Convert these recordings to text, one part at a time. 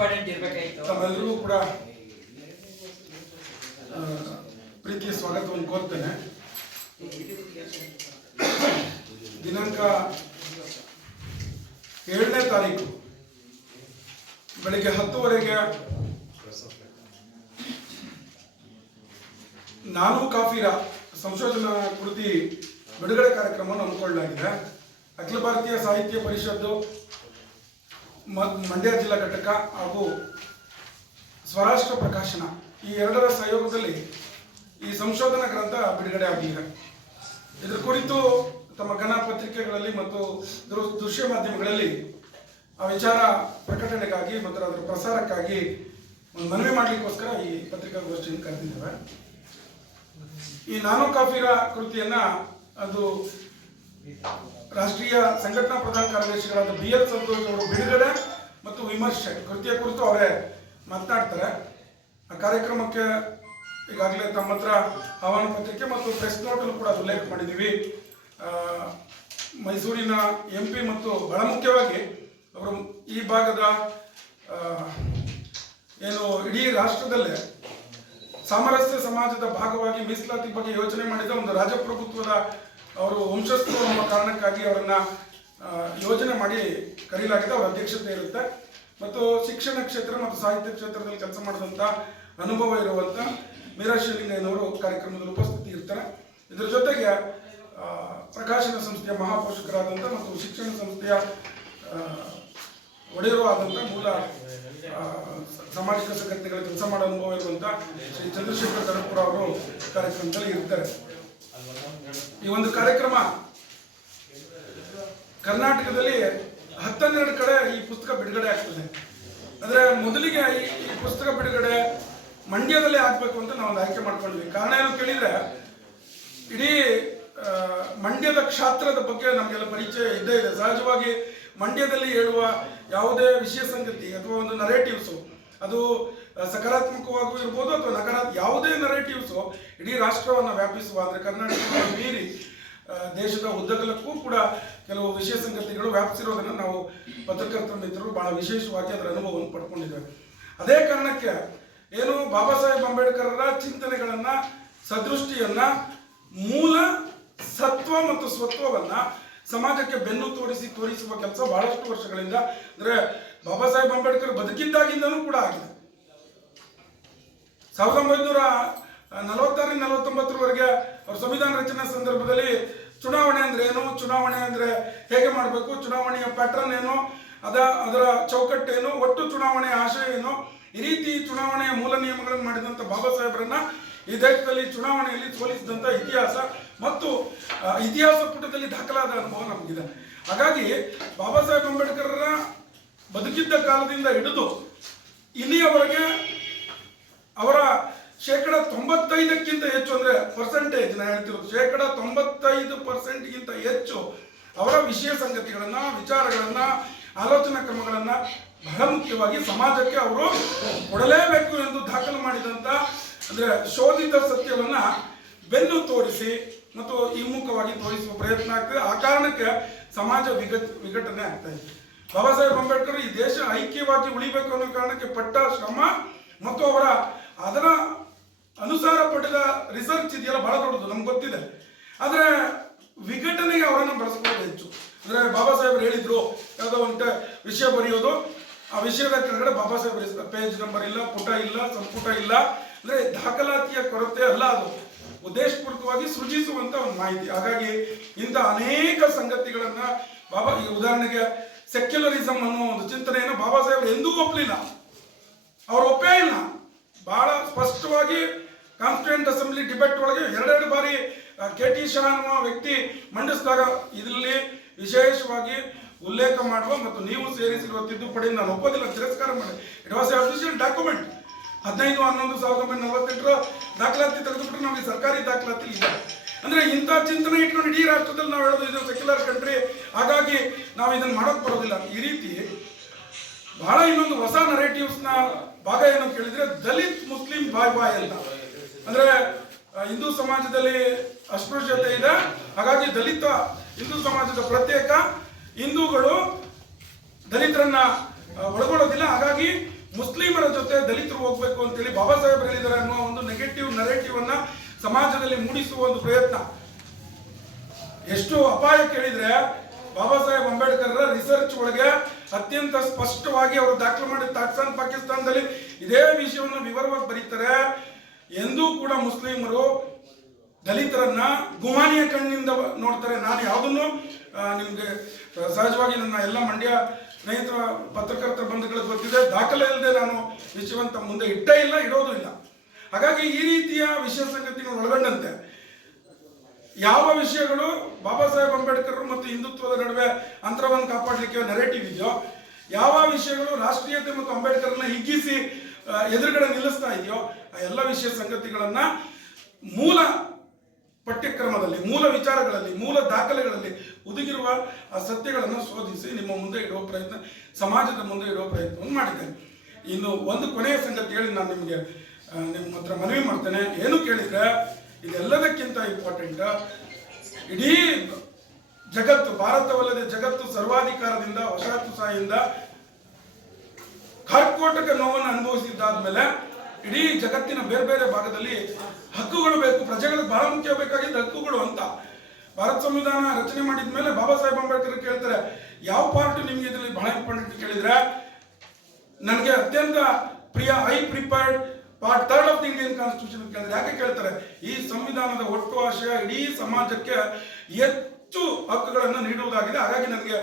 Important ತಮ್ಮೆಲ್ಲರಿಗೂ ಕೂಡ ಪ್ರೀತಿಯ ಸ್ವಾಗತವನ್ನು ಕೋರ್ತೇನೆ ದಿನಾಂಕ ಏಳನೇ ತಾರೀಕು, ಬೆಳಿಗ್ಗೆ ಹತ್ತುವರೆಗೆ ನಾನು ಕಾಫಿರ ಸಂಶೋಧನಾ ಕೃತಿ ಬಿಡುಗಡೆ ಕಾರ್ಯಕ್ರಮವನ್ನು ಹಮ್ಮಿಕೊಳ್ಳಲಾಗಿದೆ. ಅಖಿಲ ಭಾರತೀಯ ಸಾಹಿತ್ಯ ಪರಿಷತ್ತು ಮಂಡ್ಯ ಜಿಲ್ಲಾ ಘಟಕ ಹಾಗೂ ಸ್ವರಾಷ್ಟ್ರ ಪ್ರಕಾಶನ ಈ ಎರಡರ ಸಹಯೋಗದಲ್ಲಿ ಈ ಸಂಶೋಧನಾ ಗ್ರಂಥ ಬಿಡುಗಡೆ ಆಗಿದೆ ಇದರ ಕುರಿತು ತಮ್ಮ ಘನ ಪತ್ರಿಕೆಗಳಲ್ಲಿ ಮತ್ತು ದೃಶ್ಯ ಮಾಧ್ಯಮಗಳಲ್ಲಿ ಆ ವಿಚಾರ ಪ್ರಕಟಣೆಗಾಗಿ ಮತ್ತು ಅದರ ಪ್ರಸಾರಕ್ಕಾಗಿ ಮನವಿ ಮಾಡಲಿಕ್ಕೋಸ್ಕರ ಈ ಪತ್ರಿಕಾಗೋಷ್ಠಿಯನ್ನು ಕರೆದಿದ್ದೇವೆ. ಈ ನಾನು ಕಾಫಿರ ಕೃತಿಯನ್ನ ಅದು ರಾಷ್ಟ್ರೀಯ ಸಂಘಟನಾ ಪ್ರಧಾನ ಕಾರ್ಯದರ್ಶಿಗಳಾದ ಬಿ ಎಲ್ ಸಂತೋಷ್ ಅವರು ಬಿಡುಗಡೆ ಮತ್ತು ವಿಮರ್ಶೆ ಕೃತಿಯ ಕುರಿತು ಅವರೇ ಮಾತನಾಡ್ತಾರೆ. ಆ ಕಾರ್ಯಕ್ರಮಕ್ಕೆ ಈಗಾಗಲೇ ತಮ್ಮ ಹತ್ರ ಆಹ್ವಾನ ಪತ್ರಿಕೆ ಮತ್ತು ಪ್ರೆಸ್ ನೋಟಲ್ಲಿ ಕೂಡ ಉಲ್ಲೇಖ ಮಾಡಿದ್ದೀವಿ. ಮೈಸೂರಿನ ಎಂ ಪಿ ಮತ್ತು ಬಹಳ ಮುಖ್ಯವಾಗಿ ಅವರು ಈ ಭಾಗದ ಏನು ಇಡೀ ರಾಷ್ಟ್ರದಲ್ಲೇ ಸಾಮರಸ್ಯ ಸಮಾಜದ ಭಾಗವಾಗಿ ಮೀಸಲಾತಿ ಬಗ್ಗೆ ಯೋಚನೆ ಮಾಡಿದ ಒಂದು ರಾಜಪ್ರಭುತ್ವದ ಅವರು ವಂಶಸ್ಥರು ಕಾರಣಕ್ಕಾಗಿ ಅವರನ್ನ ಯೋಜನೆ ಮಾಡಿ ಕರೆಯಲಾಗಿದೆ ಅವರ ಅಧ್ಯಕ್ಷತೆ ಇರುತ್ತೆ. ಮತ್ತು ಶಿಕ್ಷಣ ಕ್ಷೇತ್ರ ಮತ್ತು ಸಾಹಿತ್ಯ ಕ್ಷೇತ್ರದಲ್ಲಿ ಕೆಲಸ ಮಾಡಿದಂಥ ಅನುಭವ ಇರುವಂಥ ಮೀರಾ ಶಿವಲಿಂಗಯ್ಯನವರು ಕಾರ್ಯಕ್ರಮದಲ್ಲಿ ಉಪಸ್ಥಿತಿ ಇರ್ತಾರೆ. ಇದರ ಜೊತೆಗೆ ಪ್ರಕಾಶನ ಸಂಸ್ಥೆಯ ಮಹಾಪೋಷಕರಾದಂಥ ಮತ್ತು ಶಿಕ್ಷಣ ಸಂಸ್ಥೆಯ ಒಡೆಯರು ಆದಂಥ ಮೂಲ ಸಾಮಾಜಿಕ ಸಂಘಟನೆಗಳ ಕೆಲಸ ಮಾಡೋ ಅನುಭವ ಇರುವಂಥ ಶ್ರೀ ಚಂದ್ರಶೇಖರ್ ಅವರು ಕಾರ್ಯಕ್ರಮದಲ್ಲಿ ಇರ್ತಾರೆ. ಈ ಒಂದು ಕಾರ್ಯಕ್ರಮ ಕರ್ನಾಟಕದಲ್ಲಿ ಹತ್ತನ್ನೆರಡು ಕಡೆ ಈ ಪುಸ್ತಕ ಬಿಡುಗಡೆ ಆಗ್ತದೆ. ಅಂದ್ರೆ ಮೊದಲಿಗೆ ಈ ಪುಸ್ತಕ ಬಿಡುಗಡೆ ಮಂಡ್ಯದಲ್ಲೇ ಆಗ್ಬೇಕು ಅಂತ ನಾವು ಆಯ್ಕೆ ಮಾಡ್ಕೊಂಡ್ವಿ. ಕಾರಣ ಏನು ಕೇಳಿದ್ರೆ, ಇಡೀ ಮಂಡ್ಯದ ಕ್ಷಾತ್ರದ ಬಗ್ಗೆ ನಮಗೆಲ್ಲ ಪರಿಚಯ ಇದ್ದೇ ಇದೆ. ಸಹಜವಾಗಿ ಮಂಡ್ಯದಲ್ಲಿ ಹೇಳುವ ಯಾವುದೇ ವಿಷಯ ಸಂಗತಿ ಅಥವಾ ಒಂದು ನರೇಟಿವ್ಸು ಅದು ಸಕಾರಾತ್ಮಕವಾಗೂ ಇರ್ಬೋದು ಅಥವಾ ನಕಾರಾತ್ಮಕ ಯಾವುದೇ ನರೇಟಿವ್ಸು ಇಡೀ ರಾಷ್ಟ್ರವನ್ನು ವ್ಯಾಪಿಸುವ ಅಂದರೆ ಕರ್ನಾಟಕ ಮೀರಿ ದೇಶದ ಉದ್ದಗಲಕ್ಕೂ ಕೂಡ ಕೆಲವು ವಿಷಯ ಸಂಗತಿಗಳು ವ್ಯಾಪಿಸಿರೋದನ್ನು ನಾವು ಪತ್ರಕರ್ತರ ಮಿತ್ರರು ಬಹಳ ವಿಶೇಷವಾಗಿ ಅದರ ಅನುಭವವನ್ನು ಪಡ್ಕೊಂಡಿದ್ದೇವೆ. ಅದೇ ಕಾರಣಕ್ಕೆ ಏನು ಬಾಬಾ ಸಾಹೇಬ್ ಅಂಬೇಡ್ಕರರ ಚಿಂತನೆಗಳನ್ನ, ಸದೃಷ್ಟಿಯನ್ನು, ಮೂಲ ಸತ್ವ ಮತ್ತು ಸ್ವತ್ವವನ್ನ ಸಮಾಜಕ್ಕೆ ಬೆನ್ನು ತೋರಿಸಿ ತೋರಿಸುವ ಕೆಲಸ ಬಹಳಷ್ಟು ವರ್ಷಗಳಿಂದ ಅಂದ್ರೆ ಬಾಬಾ ಸಾಹೇಬ್ ಅಂಬೇಡ್ಕರ್ ಬದುಕಿದ್ದಾಗಿಂದನೂ ಕೂಡ ಆಗಿದೆ. ಸಾವಿರದ ಒಂಬೈನೂರ ನಲವತ್ತಾರರಿಂದ ನಲವತ್ತೊಂಬತ್ತರವರೆಗೆ ಅವ್ರ ಸಂವಿಧಾನ ರಚನೆ ಸಂದರ್ಭದಲ್ಲಿ ಚುನಾವಣೆ ಅಂದ್ರೆ ಏನು? ಚುನಾವಣೆ ಅಂದ್ರೆ ಹೇಗೆ ಮಾಡಬೇಕು? ಚುನಾವಣೆಯ ಪ್ಯಾಟರ್ನ್ ಏನು? ಅದ, ಅದರ ಚೌಕಟ್ಟೇನು ಒಟ್ಟು ಚುನಾವಣೆಯ ಆಶಯ ಏನು? ಈ ರೀತಿ ಚುನಾವಣೆಯ ಮೂಲ ನಿಯಮಗಳನ್ನು ಮಾಡಿದಂಥ ಬಾಬಾ ಸಾಹೇಬರನ್ನ ಈ ದೇಶದಲ್ಲಿ ಚುನಾವಣೆಯಲ್ಲಿ ಸೋಲಿಸಿದಂಥ ಇತಿಹಾಸ ಮತ್ತು ಇತಿಹಾಸ ಪುಟದಲ್ಲಿ ದಾಖಲಾದ ಅನುಭವ ನಮಗಿದೆ. ಹಾಗಾಗಿ ಬಾಬಾ ಸಾಹೇಬ್ ಅಂಬೇಡ್ಕರರ ಬದುಕಿದ್ದ ಕಾಲದಿಂದ ಹಿಡಿದು ಇಲ್ಲಿಯವರೆಗೆ ಅವರ ಶೇಕಡ ತೊಂಬತ್ತೈದಕ್ಕಿಂತ ಹೆಚ್ಚು ಅಂದ್ರೆ ಪರ್ಸೆಂಟೇಜ್ ನಾ ಹೇಳ್ತಿರೋದು. ಶೇಕಡ ತೊಂಬತ್ತೈದು ಪರ್ಸೆಂಟ್ಗಿಂತ ಹೆಚ್ಚು ಅವರ ವಿಷಯ ಸಂಗತಿಗಳನ್ನ, ವಿಚಾರಗಳನ್ನ, ಆಲೋಚನಾ ಕ್ರಮಗಳನ್ನ ಬಹಳ ಮುಖ್ಯವಾಗಿ ಸಮಾಜಕ್ಕೆ ಅವರು ಕೊಡಲೇಬೇಕು ಎಂದು ದಾಖಲು ಮಾಡಿದಂತ ಅಂದ್ರೆ ಶೋಧಿತ ಸತ್ಯವನ್ನ ಬೆನ್ನು ತೋರಿಸಿ ಮತ್ತು ಹಿಮ್ಮುಖವಾಗಿ ತೋರಿಸುವ ಪ್ರಯತ್ನ ಆಗ್ತದೆ ಆ ಕಾರಣಕ್ಕೆ ಸಮಾಜ ವಿಘಟ ವಿಘಟನೆ ಆಗ್ತಾ ಇದೆ. ಬಾಬಾ ಸಾಹೇಬ್ ಅಂಬೇಡ್ಕರ್ ಈ ದೇಶ ಐಕ್ಯವಾಗಿ ಉಳಿಬೇಕು ಅನ್ನೋ ಕಾರಣಕ್ಕೆ ಪಟ್ಟ ಶ್ರಮ ಮತ್ತು ಅವರ ಅದರ ಅನುಸಾರ ಪಡೆದ ರಿಸರ್ಚ್ ಇದೆಯಲ್ಲ ಬಹಳ ದೊಡ್ಡದು, ನಮ್ಗೆ ಗೊತ್ತಿದೆ. ಆದರೆ ವಿಘಟನೆಗೆ ಅವರನ್ನು ಬಳಸ್ಕೊಳ್ಳೋದು ಹೆಚ್ಚು. ಅಂದ್ರೆ ಬಾಬಾ ಸಾಹೇಬರು ಹೇಳಿದ್ರು, ಯಾವುದೋ ಒಂದು ವಿಷಯ ಬರೆಯೋದು, ಆ ವಿಷಯದ ಕೆಳಗಡೆ ಬಾಬಾ ಸಾಹೇಬ್ ಪೇಜ್ ನಂಬರ್ ಇಲ್ಲ, ಪುಟ ಇಲ್ಲ, ಸಂಪುಟ ಇಲ್ಲ. ಅಂದ್ರೆ ದಾಖಲಾತಿಯ ಕೊರತೆ ಅಲ್ಲ ಅದು. ಉದ್ದೇಶಪೂರ್ವಕವಾಗಿ ಸೃಜಿಸುವಂತ ಒಂದು ಮಾಹಿತಿ. ಹಾಗಾಗಿ ಇಂಥ ಅನೇಕ ಸಂಗತಿಗಳನ್ನ ಬಾಬಾ ಈ ಉದಾಹರಣೆಗೆ ಸೆಕ್ಯುಲರಿಸಂ ಅನ್ನೋ ಒಂದು ಚಿಂತನೆಯನ್ನು ಬಾಬಾ ಸಾಹೇಬರು ಎಂದೂ ಒಪ್ಪಲಿಲ್ಲ. ಅವ್ರು ಒಪ್ಪೇ ಇಲ್ಲ. ಬಹಳ ಸ್ಪಷ್ಟವಾಗಿ ಕಾನ್ಸ್ಟಿಟ್ಯೂಂಟ್ ಅಸೆಂಬ್ಲಿ ಡಿಬೇಟ್ ಒಳಗೆ ಎರಡೆರಡು ಬಾರಿ ಕೆ ಟಿ ಶಾ ವ್ಯಕ್ತಿ ಮಂಡಿಸಿದಾಗ ಇದರಲ್ಲಿ ವಿಶೇಷವಾಗಿ ಉಲ್ಲೇಖ ಮಾಡುವ ಮತ್ತು ನೀವು ಸೇರಿಸಿರುವ ತಿದ್ದುಪಡಿ ನಾನು ಒಪ್ಪೋದಿಲ್ಲ, ತಿರಸ್ಕಾರ ಮಾಡಿ. ಇಟ್ ವಾಸ್ ಅಫಿಷಿಯಲ್ ಡಾಕ್ಯುಮೆಂಟ್ ಹದಿನೈದು, ಹನ್ನೊಂದು, ಸಾವಿರದ ಒಂಬೈನೂರ ನಲವತ್ತೆಂಟರ ದಾಖಲಾತಿ ತೆಗೆದುಬಿಟ್ಟು ನಮಗೆ ಸರ್ಕಾರಿ ದಾಖಲಾತಿ ಇಲ್ಲ. ಅಂದ್ರೆ ಇಂಥ ಚಿಂತನೆ ಇಟ್ಕೊಂಡು ಇಡೀ ರಾಷ್ಟ್ರದಲ್ಲಿ ನಾವು ಹೇಳೋದು ಇದು ಸೆಕ್ಯುಲರ್ ಕಂಟ್ರಿ ಹಾಗಾಗಿ ನಾವು ಇದನ್ನು ಮಾಡೋಕೆ ಬರೋದಿಲ್ಲ. ಈ ರೀತಿ ಬಹಳ ಇನ್ನೊಂದು ಹೊಸ ನರೇಟಿವ್ಸ್ನ ಭಾಗ ಏನು ಕೇಳಿದ್ರೆ ದಲಿತ್ ಮುಸ್ಲಿಂ ಬಾಯ್ ಬಾಯ್ ಅಂತ. ಅಂದ್ರೆ ಹಿಂದೂ ಸಮಾಜದಲ್ಲಿ ಅಸ್ಪೃಶ್ಯತೆ ಇದೆ. ಹಾಗಾಗಿ ದಲಿತ ಹಿಂದೂ ಸಮಾಜದ ಪ್ರತ್ಯೇಕ ಹಿಂದೂಗಳು ದಲಿತರನ್ನ ಒಳಗೊಳ್ಳೋದಿಲ್ಲ. ಹಾಗಾಗಿ ಮುಸ್ಲಿಮರ ಜೊತೆ ದಲಿತರು ಹೋಗ್ಬೇಕು ಅಂತೇಳಿ ಬಾಬಾ ಸಾಹೇಬ್ ಹೇಳಿದ್ದಾರೆ ಅನ್ನೋ ಒಂದು ನೆಗೆಟಿವ್ ನರೇಟಿವ್ ಅನ್ನ ಸಮಾಜದಲ್ಲಿ ಮೂಡಿಸುವ ಒಂದು ಪ್ರಯತ್ನ. ಎಷ್ಟು ಅಪಾಯ ಕೇಳಿದ್ರೆ, ಬಾಬಾ ಸಾಹೇಬ್ ಅಂಬೇಡ್ಕರ್ ರಿಸರ್ಚ್ ಒಳಗೆ ಅತ್ಯಂತ ಸ್ಪಷ್ಟವಾಗಿ ಅವರು ದಾಖಲು ಮಾಡಿ ಪಾಕಿಸ್ತಾನ ಪಾಕಿಸ್ತಾನದಲ್ಲಿ ಇದೇ ವಿಷಯವನ್ನು ವಿವರವಾಗಿ ಬರೀತಾರೆ. ಎಂದೂ ಕೂಡ ಮುಸ್ಲಿಮರು ದಲಿತರನ್ನ ಗುಮಾನಿಯ ಕಣ್ಣಿಂದ ನೋಡ್ತಾರೆ. ನಾನು ಯಾವುದನ್ನು ನಿಮಗೆ ಸಹಜವಾಗಿ ನನ್ನ ಎಲ್ಲ ಮಂಡ್ಯ ಸ್ನೇಹಿತರ, ಪತ್ರಕರ್ತರ ಬಂಧುಗಳಿಗೆ ಗೊತ್ತಿದೆ. ದಾಖಲೆ ಇಲ್ಲದೆ ನಾನು ವಿಷಯವಂತ ಮುಂದೆ ಇಟ್ಟೇ ಇಲ್ಲ, ಇಡೋದು ಇಲ್ಲ. ಹಾಗಾಗಿ ಈ ರೀತಿಯ ವಿಷಯ ಸಂಗತಿಗಳು ಒಳಗೊಂಡಂತೆ. ಯಾವ ವಿಷಯಗಳು ಬಾಬಾ ಸಾಹೇಬ್ ಅಂಬೇಡ್ಕರ್ ಮತ್ತು ಹಿಂದುತ್ವದ ನಡುವೆ ಅಂತರವನ್ನು ಕಾಪಾಡಲಿಕ್ಕೆ ನೆರೆಟಿವ್ ಇದೆಯೋ, ಯಾವ ವಿಷಯಗಳು ರಾಷ್ಟ್ರೀಯತೆ ಮತ್ತು ಅಂಬೇಡ್ಕರ್ನ ಹಿಗ್ಗಿಸಿ ಎದುರುಗಡೆ ನಿಲ್ಲಿಸ್ತಾ ಇದೆಯೋ, ಆ ಎಲ್ಲ ವಿಷಯ ಸಂಗತಿಗಳನ್ನು ಮೂಲ ಪಠ್ಯಕ್ರಮದಲ್ಲಿ, ಮೂಲ ವಿಚಾರಗಳಲ್ಲಿ, ಮೂಲ ದಾಖಲೆಗಳಲ್ಲಿ ಉದುಗಿರುವ ಆ ಸತ್ಯಗಳನ್ನು ಶೋಧಿಸಿ ನಿಮ್ಮ ಮುಂದೆ ಇಡುವ ಪ್ರಯತ್ನ, ಸಮಾಜದ ಮುಂದೆ ಇಡುವ ಪ್ರಯತ್ನವನ್ನು ಮಾಡಿದ್ದೇನೆ. ಇನ್ನು ಒಂದು ಕೊನೆಯ ಸಂಗತಿ ಹೇಳಿ ನಾನು ನಿಮಗೆ ನಿಮ್ಮ ಹತ್ರ ಮನವಿ ಮಾಡ್ತೇನೆ. ಏನು ಕೇಳಿದ್ರೆ ಇದೆಲ್ಲದಕ್ಕಿಂತ ಇಂಪಾರ್ಟೆಂಟ್ ಇಡೀ ಜಗತ್ತು, ಭಾರತವಲ್ಲದೆ ಜಗತ್ತು ಸರ್ವಾಧಿಕಾರದಿಂದ ವಸಾಹತುಶಾಹಿಯಿಂದ ಕಾರ್ಕೋಟಕ ನೋವನ್ನು ಅನುಭವಿಸಿದ್ದಾದ ಮೇಲೆ ಇಡೀ ಜಗತ್ತಿನ ಬೇರೆ ಬೇರೆ ಭಾಗದಲ್ಲಿ ಹಕ್ಕುಗಳು ಬೇಕು, ಪ್ರಜೆಗಳಿಗೆ ಬಹಳ ಮುಖ್ಯ ಬೇಕಾಗಿದ್ದ ಹಕ್ಕುಗಳು ಅಂತ. ಭಾರತ ಸಂವಿಧಾನ ರಚನೆ ಮಾಡಿದ ಮೇಲೆ ಬಾಬಾ ಸಾಹೇಬ್ ಅಂಬೇಡ್ಕರ್ ಕೇಳ್ತಾರೆ, ಯಾವ ಪಾರ್ಟ್ ನಿಮಗೆ ಇದರಲ್ಲಿ ಬಹಳ ಇಂಪಾರ್ಟೆಂಟ್ ಕೇಳಿದ್ರೆ, ನನಗೆ ಅತ್ಯಂತ ಪ್ರಿಯ I prepared part third of the Indian constitution ಕೇಳಿದ್ರೆ ಯಾಕೆ ಕೇಳ್ತಾರೆ? ಈ ಸಂವಿಧಾನದ ಒಟ್ಟು ಆಶಯ ಇಡೀ ಸಮಾಜಕ್ಕೆ ಹೆಚ್ಚು ಹಕ್ಕುಗಳನ್ನು ನೀಡುವುದಾಗಿದೆ. ಹಾಗಾಗಿ ನನಗೆ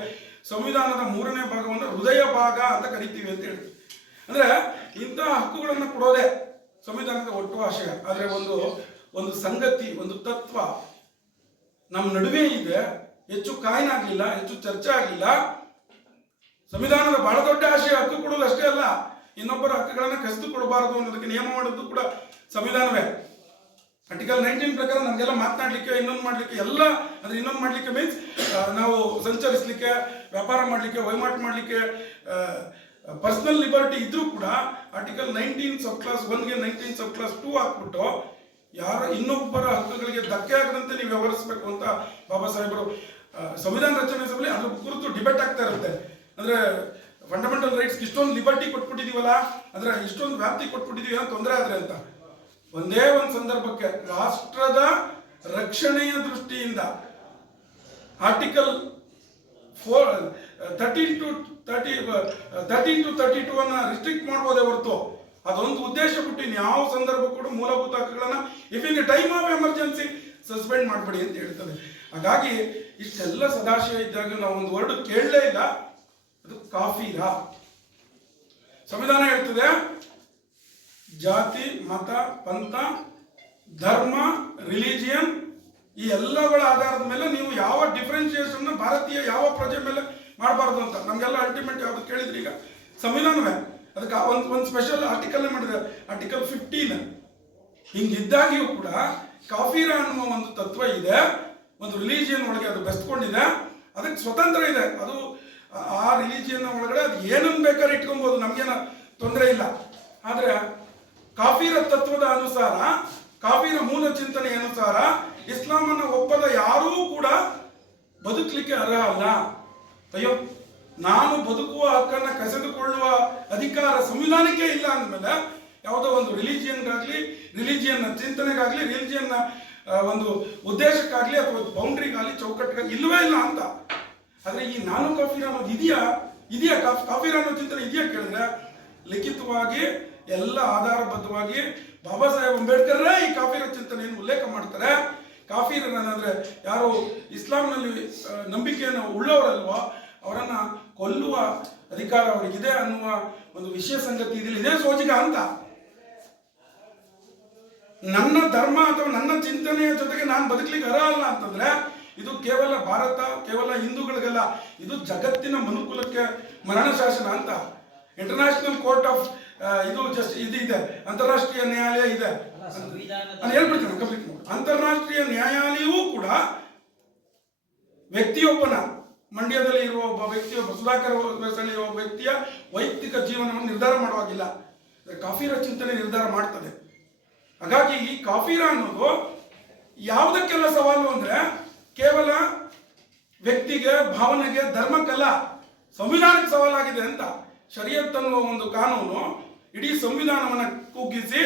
ಸಂವಿಧಾನದ ಮೂರನೇ ಭಾಗವನ್ನು ಹೃದಯ ಭಾಗ ಅಂತ ಕರಿತೀವಿ ಅಂತ ಹೇಳ್ತೀವಿ ಅಂದ್ರೆ ಇಂತಹ ಹಕ್ಕುಗಳನ್ನು ಕೊಡೋದೇ ಸಂವಿಧಾನದ ಒಟ್ಟು ಆಶಯ. ಆದರೆ ಒಂದು ಒಂದು ಸಂಗತಿ, ಒಂದು ತತ್ವ ನಮ್ಮ ನಡುವೆ ಇದೆ. ಹೆಚ್ಚು ಕಾಯಿನಾಗ್ಲಿಲ್ಲ ಹೆಚ್ಚು ಚರ್ಚೆ ಆಗಲಿಲ್ಲ. ಸಂವಿಧಾನದ ಬಹಳ ದೊಡ್ಡ ಆಶಯ, ಹಕ್ಕು ಕೊಡೋದು ಅಷ್ಟೇ ಅಲ್ಲ. ಇನ್ನೊಬ್ಬರ ಹಕ್ಕುಗಳನ್ನು ಕಸಿದು ಕೊಡಬಾರದು ಅನ್ನೋದಕ್ಕೆ ನಿಯಮ ಮಾಡೋದು ಕೂಡ ಸಂವಿಧಾನವೇ. ಆರ್ಟಿಕಲ್ ನೈನ್ಟೀನ್ ಪ್ರಕಾರ ನಮಗೆಲ್ಲ ಮಾತನಾಡಲಿಕ್ಕೆ, ಇನ್ನೊಂದು ಮಾಡಲಿಕ್ಕೆ, ಎಲ್ಲ ಅಂದ್ರೆ ಇನ್ನೊಂದು ಮಾಡಲಿಕ್ಕೆ ಮೀನ್ಸ್ ನಾವು ಸಂಚರಿಸಲಿಕ್ಕೆ, ವ್ಯಾಪಾರ ಮಾಡಲಿಕ್ಕೆ ವಹಿವಾಟು ಮಾಡಲಿಕ್ಕೆ ಪರ್ಸನಲ್ ಲಿಬರ್ಟಿ ಇದ್ರೂ ಕೂಡ ಆರ್ಟಿಕಲ್ ನೈನ್ಟೀನ್ ಸಬ್ ಕ್ಲಾಸ್ ಒನ್ಗೆ ನೈನ್ಟೀನ್ ಸಬ್ ಕ್ಲಾಸ್ ಟೂ ಹಾಕ್ಬಿಟ್ಟು ಯಾರ ಇನ್ನೊಬ್ಬರ ಹಕ್ಕುಗಳಿಗೆ ಧಕ್ಕೆ ಆಗದಂತೆ ನೀವು ವ್ಯವಹರಿಸಬೇಕು ಅಂತ ಬಾಬಾ ಸಾಹೇಬರು ಸಂವಿಧಾನ ರಚನೆ ಸಭೆಯಲ್ಲಿ ಅದ್ರ ಕುರಿತು ಡಿಬೇಟ್ ಆಗ್ತಾ ಇರುತ್ತೆ. ಅಂದ್ರೆ ಫಂಡಮೆಂಟಲ್ ರೈಟ್ಸ್ ಇಷ್ಟೊಂದು ಲಿಬರ್ಟಿ ಕೊಟ್ಬಿಟ್ಟಿದೀವಲ್ಲ, ಅಂದ್ರೆ ಇಷ್ಟೊಂದು ವ್ಯಾಪ್ತಿ ಕೊಟ್ಬಿಟ್ಟಿದೀವಿ ಏನೋ ತೊಂದರೆ ಆದ್ರೆ ಅಂತ. ಒಂದೇ ಒಂದು ಸಂದರ್ಭಕ್ಕೆ ರಾಷ್ಟ್ರದ ರಕ್ಷಣೆಯ ದೃಷ್ಟಿಯಿಂದ article four thirteen to thirty thirteen to thirty two ಅನ್ನ ರಿಸ್ಟ್ರಿಕ್ಟ್ ಮಾಡ್ಬೋದೇ ಹೊರತು ಅದೊಂದು ಉದ್ದೇಶ ಬಿಟ್ಟು ಯಾವ ಸಂದರ್ಭ ಕೂಡ ಮೂಲಭೂತ ಹಕ್ಕುಗಳನ್ನ if in time of emergency suspend ಮಾಡಬೇಡಿ ಅಂತ ಹೇಳ್ತದೆ ಹಾಗಾಗಿ ಇಷ್ಟೆಲ್ಲ ಸದಾಶಯ ಇದ್ದಾಗ ನಾವು ಒಂದು ವರ್ಡ್ ಕೇಳಲೇ ಇಲ್ಲ. ಅದು ಕಾಫಿರ ಸಂವಿಧಾನ ಹೇಳ್ತದೆ, ಜಾತಿ, ಮತ, ಪಂಥ, ಧರ್ಮ, ರಿಲಿಜಿಯನ್, ಈ ಎಲ್ಲಗಳ ಆಧಾರದ ಮೇಲೆ ನೀವು ಯಾವ ಡಿಫ್ರೆನ್ಸಿಯೇಷನ್ ಭಾರತೀಯ ಯಾವ ಪ್ರಜೆ ಮೇಲೆ ಮಾಡಬಾರ್ದು ಅಂತ. ನಮಗೆಲ್ಲ ಅಲ್ಟಿಮೇಟ್ ಯಾವ್ದು ಕೇಳಿದ್ರಿ ಈಗ? ಸಂವಿಧಾನವೇ. ಅದಕ್ಕೆ ಒಂದು ಒಂದು ಸ್ಪೆಷಲ್ ಆರ್ಟಿಕಲ್ ಮಾಡಿದ್ದಾರೆ. ಆರ್ಟಿಕಲ್ ಫಿಫ್ಟೀನ್ ಹಿಂಗಿದ್ದಾಗಿಯೂ ಕೂಡ ಕಾಫಿರ ಅನ್ನುವ ಒಂದು ತತ್ವ ಇದೆ. ಒಂದು ರಿಲಿಜಿಯನ್ ಒಳಗೆ ಅದು ಬೆಸ್ಕೊಂಡಿದೆ. ಅದಕ್ಕೆ ಸ್ವತಂತ್ರ ಇದೆ. ಅದು ಆ- ರಿಲಿಜಿಯನ್ನ ರಿಲಿಜಿಯನ್ ಒಳಗಡೆ ಅದು ಏನನ್ನು ಬೇಕಾದ್ರೆ ಇಟ್ಕೊಬೋದು, ನಮ್ಗೇನ ತೊಂದರೆ ಇಲ್ಲ. ಆದರೆ ಕಾಫಿರ ತತ್ವದ ಅನುಸಾರ, ಕಾಫಿರ ಮೂಲ ಚಿಂತನೆ ಅನುಸಾರ ಇಸ್ಲಾಮನ್ನು ಒಪ್ಪದ ಯಾರೂ ಕೂಡ ಬದುಕಲಿಕ್ಕೆ ಅರ್ಹ ಅಲ್ಲ. ಅಯ್ಯೋ, ನಾನು ಬದುಕುವ ಹಕ್ಕನ್ನ ಕಸಿದುಕೊಳ್ಳುವ ಅಧಿಕಾರ ಸಂವಿಧಾನಕ್ಕೆ ಇಲ್ಲ ಅಂದಮೇಲೆ ಯಾವುದೋ ಒಂದು ರಿಲಿಜಿಯನ್ಗಾಗಲಿ ರಿಲಿಜಿಯನ್ ಚಿಂತನೆಗಾಗಲಿ ರಿಲಿಜಿಯನ್ನ ಒಂದು ಉದ್ದೇಶಕ್ಕಾಗಲಿ ಅಥವಾ ಬೌಂಡ್ರಿಗಾಗಲಿ ಚೌಕಟ್ಟಿಗಾಗಲಿ ಇಲ್ಲವೇ ಇಲ್ಲ ಅಂತ. ಆದ್ರೆ ಈ ನಾನು ಕಾಫಿರ ಅನ್ನೋದು ಇದೆಯಾ? ಇದೆಯಾ ಕಾಫ್, ಕಾಫಿರ ಅನ್ನೋ ಚಿಂತನೆ ಇದೆಯಾ ಕೇಳಿದ್ರೆ? ಲಿಖಿತವಾಗಿ, ಎಲ್ಲ ಆಧಾರಬದ್ಧವಾಗಿ ಬಾಬಾ ಸಾಹೇಬ್ ಅಂಬೇಡ್ಕರ್ರೇ ಈ ಕಾಫಿರ ಚಿಂತನೆಯನ್ನು ಉಲ್ಲೇಖ ಮಾಡ್ತಾರೆ. ಕಾಫಿರ ಅಂದ್ರೆ ಯಾರು ಇಸ್ಲಾಂನಲ್ಲಿ ನಂಬಿಕೆಯನ್ನು ಉಳ್ಳವರಲ್ವೋ, ಅವರನ್ನ ಕೊಲ್ಲುವ ಅಧಿಕಾರ ಅವರಿಗಿದೆ ಅನ್ನುವ ಒಂದು ವಿಷಯ ಸಂಗತಿ ಇದಿಲ್ಲ ಇದೇ ಸೋಜಿಗ ಅಂತ. ನನ್ನ ಧರ್ಮ ಅಥವಾ ನನ್ನ ಚಿಂತನೆಯ ಜೊತೆಗೆ ನಾನು ಬದುಕಲಿಕ್ಕೆ ಅರ್ಹ ಅಲ್ಲ ಅಂತಂದ್ರೆ ಇದು ಕೇವಲ ಭಾರತ ಕೇವಲ ಹಿಂದೂಗಳಿಗಲ್ಲ ಇದು ಜಗತ್ತಿನ ಮನುಕುಲಕ್ಕೆ ಮರಣ ಶಾಸನ ಅಂತ ಇಂಟರ್ನ್ಯಾಷನಲ್ ಕೋರ್ಟ್ ಆಫ್ ಇದು ಜಸ್ಟ್ ಇದು ಇದೆ. ಅಂತಾರಾಷ್ಟ್ರೀಯ ನ್ಯಾಯಾಲಯ ಇದೆ. ನಾನು ಹೇಳ್ಬಿಡ್ತೀನಿ ಕಂಪ್ಲೀಟ್ ಮಾಡಿ ಅಂತಾರಾಷ್ಟ್ರೀಯ ನ್ಯಾಯಾಲಯವೂ ಕೂಡ ವ್ಯಕ್ತಿಯೊಬ್ಬನ ಮಂಡ್ಯದಲ್ಲಿ ಇರುವ ಒಬ್ಬ ವ್ಯಕ್ತಿಯ ಸುಧಾಕರ್ ಇರುವ ವ್ಯಕ್ತಿಯ ವೈಯಕ್ತಿಕ ಜೀವನವನ್ನು ನಿರ್ಧಾರ ಮಾಡುವಾಗಿಲ್ಲ. ಕಾಫಿರ ಚಿಂತನೆ ನಿರ್ಧಾರ ಮಾಡ್ತದೆ. ಹಾಗಾಗಿ ಈ ಕಾಫಿರ ಅನ್ನೋದು ಯಾವುದಕ್ಕೆಲ್ಲ ಸವಾಲು ಅಂದ್ರೆ ಕೇವಲ ವ್ಯಕ್ತಿಗೆ, ಭಾವನೆಗೆ ಧರ್ಮಕ್ಕಲ್ಲ, ಸಂವಿಧಾನಕ್ಕೆ ಸವಾಲಾಗಿದೆ ಅಂತ ಶರಿಯತ್ ಅನ್ನುವ ಒಂದು ಕಾನೂನು ಇಡೀ ಸಂವಿಧಾನವನ್ನು ಕುಗ್ಗಿಸಿ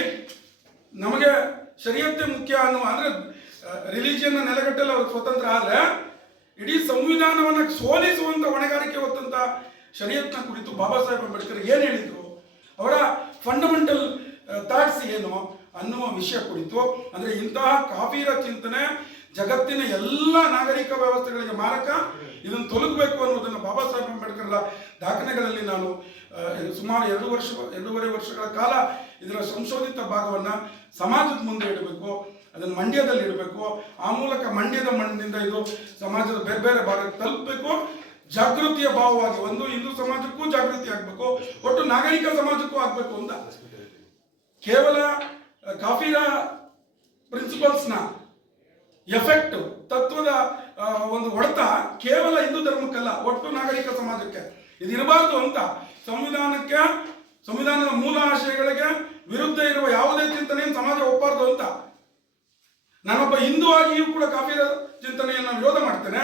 ನಮಗೆ ಶರಿಯತ್ತೆ ಮುಖ್ಯ ಅನ್ನುವ, ಅಂದ್ರೆ ರಿಲಿಜಿಯನ್ ನೆಲೆಗಟ್ಟಲು ಅವ್ರಿಗೆ ಸ್ವತಂತ್ರ ಆದ್ರೆ ಇಡೀ ಸಂವಿಧಾನವನ್ನು ಸೋಲಿಸುವಂತ ಹೊಣೆಗಾರಿಕೆ ಹೊತ್ತಂತ ಶರಿಯತ್ನ ಕುರಿತು ಬಾಬಾ ಸಾಹೇಬ್ ಅಂಬೇಡ್ಕರ್ ಏನು ಹೇಳಿದ್ರು? ಅವರ ಫಂಡಮೆಂಟಲ್ ಥಾಟ್ಸ್ ಏನು ಅನ್ನುವ ವಿಷಯ ಕುರಿತು. ಅಂದ್ರೆ ಇಂತಹ ಕಾಫಿರ ಚಿಂತನೆ ಜಗತ್ತಿನ ಎಲ್ಲ ನಾಗರಿಕ ವ್ಯವಸ್ಥೆಗಳಿಗೆ ಮಾರಕ, ಇದನ್ನು ತೊಲಗಬೇಕು ಅನ್ನೋದನ್ನು ಬಾಬಾ ಸಾಹೇಬ್ ಅಂಬೇಡ್ಕರ್ರ ದಾಖಲೆಗಳಲ್ಲಿ ನಾನು ಸುಮಾರು ಎರಡು ವರ್ಷ, ಎರಡೂವರೆ ವರ್ಷಗಳ ಕಾಲ ಇದರ ಸಂಶೋಧಿತ ಭಾಗವನ್ನು ಸಮಾಜದ ಮುಂದೆ ಇಡಬೇಕು, ಅದನ್ನು ಮಂಡ್ಯದಲ್ಲಿ ಇಡಬೇಕು. ಆ ಮೂಲಕ ಮಂಡ್ಯದ ಮಣ್ಣಿನಿಂದ ಇದು ಸಮಾಜದ ಬೇರೆ ಬೇರೆ ಭಾಗಕ್ಕೆ ತಲುಪಬೇಕು. ಜಾಗೃತಿಯ ಭಾವವಾಗಿ ಒಂದು ಹಿಂದೂ ಸಮಾಜಕ್ಕೂ ಜಾಗೃತಿ ಆಗಬೇಕು, ಒಟ್ಟು ನಾಗರಿಕ ಸಮಾಜಕ್ಕೂ ಆಗಬೇಕು ಅಂತ. ಕೇವಲ ಕಾಫಿರ ಪ್ರಿನ್ಸಿಪಲ್ಸ್ನ ಎಫೆಕ್ಟ್ ತತ್ವದ ಒಂದು ಹೊಡೆತ ಕೇವಲ ಹಿಂದೂ ಧರ್ಮಕ್ಕಲ್ಲ, ಒಟ್ಟು ನಾಗರಿಕ ಸಮಾಜಕ್ಕೆ. ಇದು ಇರಬಾರ್ದು ಅಂತ ಸಂವಿಧಾನಕ್ಕೆ, ಸಂವಿಧಾನದ ಮೂಲ ಆಶಯಗಳಿಗೆ ವಿರುದ್ಧ ಇರುವ ಯಾವುದೇ ಚಿಂತನೆಯನ್ನು ಸಮಾಜ ಒಪ್ಪಬಾರ್ದು ಅಂತ. ನಾನೊಬ್ಬ ಹಿಂದೂ ಆಗಿಯೂ ಕೂಡ ಕಾಫಿರ ಚಿಂತನೆಯನ್ನು ವಿರೋಧ ಮಾಡ್ತೇನೆ.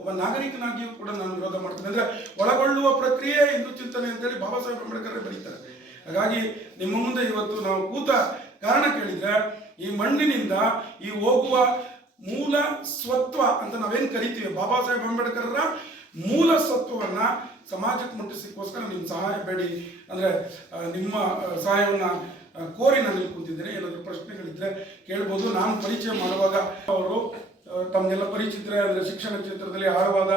ಒಬ್ಬ ನಾಗರಿಕನಾಗಿಯೂ ಕೂಡ ನಾನು ವಿರೋಧ ಮಾಡ್ತೇನೆ. ಅಂದ್ರೆ ಒಳಗೊಳ್ಳುವ ಪ್ರಕ್ರಿಯೆ ಹಿಂದೂ ಚಿಂತನೆ ಅಂತೇಳಿ ಬಾಬಾ ಸಾಹೇಬ್ ಅಂಬೇಡ್ಕರ್ ಬರೀತಾರೆ. ಹಾಗಾಗಿ ನಿಮ್ಮ ಮುಂದೆ ಇವತ್ತು ನಾವು ಕೂತ ಕಾರಣ ಕೇಳಿದ್ರೆ ಈ ಮಣ್ಣಿನಿಂದ ಈ ಹೋಗುವ ಮೂಲ ಸ್ವತ್ವ ಅಂತ ನಾವೇನು ಕರಿತೀವಿ? ಬಾಬಾ ಸಾಹೇಬ್ ಅಂಬೇಡ್ಕರ್ರ ಮೂಲ ಸ್ವತ್ವವನ್ನು ಸಮಾಜಕ್ಕೆ ಮುಟ್ಟಿಸಿಕ್ಕೋಸ್ಕರ ನಿಮ್ಮ ಸಹಾಯ ಬೇಡಿ. ಅಂದ್ರೆ ನಿಮ್ಮ ಸಹಾಯವನ್ನು ಕೋರಿ ನಾನು ಕೂತಿದ್ದೇನೆ ಏನಾದರೂ ಪ್ರಶ್ನೆಗಳಿದ್ದರೆ ಕೇಳ್ಬೋದು. ನಾನು ಪರಿಚಯ ಮಾಡುವಾಗ ಅವರು ತಮ್ಮನ್ನೆಲ್ಲ ಪರಿಚಿತರೆ ಅಂದರೆ ಶಿಕ್ಷಣ ಕ್ಷೇತ್ರದಲ್ಲಿ ಆಳವಾದ